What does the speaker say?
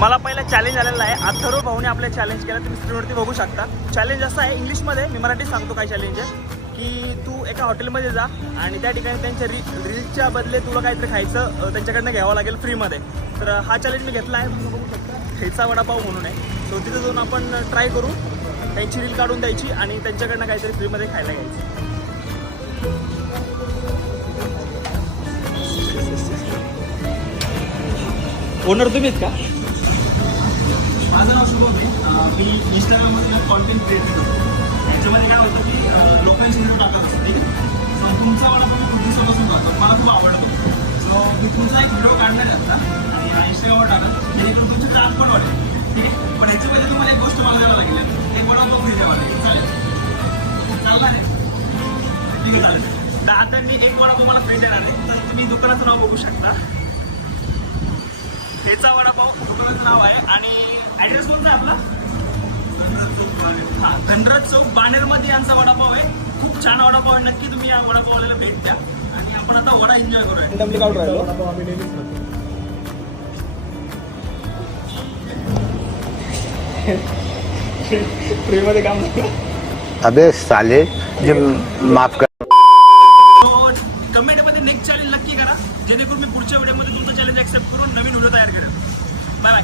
मला पहिला चॅलेंज आलेला आहे. अथर्व भाऊने आपल्या चॅलेंज केला, तुम्ही स्क्रीनवरती बघू शकता. चॅलेंज असं आहे इंग्लिशमध्ये, मी मराठीत सांगतो काय चॅलेंज आहे. की तू एका हॉटेलमध्ये जा आणि त्या ठिकाणी त्यांच्या रीलच्या बदले तुला काहीतरी खायचं त्यांच्याकडनं घ्यावं लागेल फ्रीमध्ये. तर हा चॅलेंज मी घेतला आहे. तुम्ही बघू शकता खायचा वडापाव म्हणून आहे. सो तिथे जाऊन आपण ट्राय करू, त्यांची रील काढून द्यायची आणि त्यांच्याकडनं काहीतरी फ्रीमध्ये खायला घ्यायचं. ओनर तुम्हीच का? माझं नाव शुभम आहे. मी इंस्टाग्राममध्ये कॉन्टेंट क्रिएटर करतो. त्याच्यामध्ये काय होतं की लोकांची व्हिडिओ टाकत असतो, ठीक आहे. सो तुमचा वडापाव मी खूप दिवसापासून खातो, मला खूप आवडतो. सो मी तुमचा एक व्हिडिओ काढणार आहे आता आणि इंस्टाग्रामवर टाकत, जेणेकरून तुमची चार्ज पण वाढेल, ठीक आहे. पण याच्यामध्ये तुम्हाला एक गोष्ट मला द्यावं लागेल, एक वडापाव फ्री द्यावा लागेल. चालेल? चालणार आहे? ठीक आहे, चालेल. तर आता मी एक वडापाव मला फ्री देणार आहे. तर तुम्ही दुकानाचं नाव बघू शकता. हेचा वडापाव दुकानाचं नाव आहे आणि ॲड्रेस कोणता आहे आपला? हां, धनराज चौक बाणेरमध्ये यांचा वडापाव आहे. खूप छान वडापाव आहे. नक्की तुम्ही या वडापावाला भेट द्या आणि आपण आता वडा एन्जॉय करूया. फ्रीमध्ये काम अबे साले जे माफ कर. कमेंटमध्ये नेक्स्ट चॅलेंज नक्की करा, जेणेकरून मी पुढच्या व्हिडिओमध्ये तुमचं चॅलेंज ॲक्सेप्ट करून नवीन व्हिडिओ तयार करेन. Bye bye.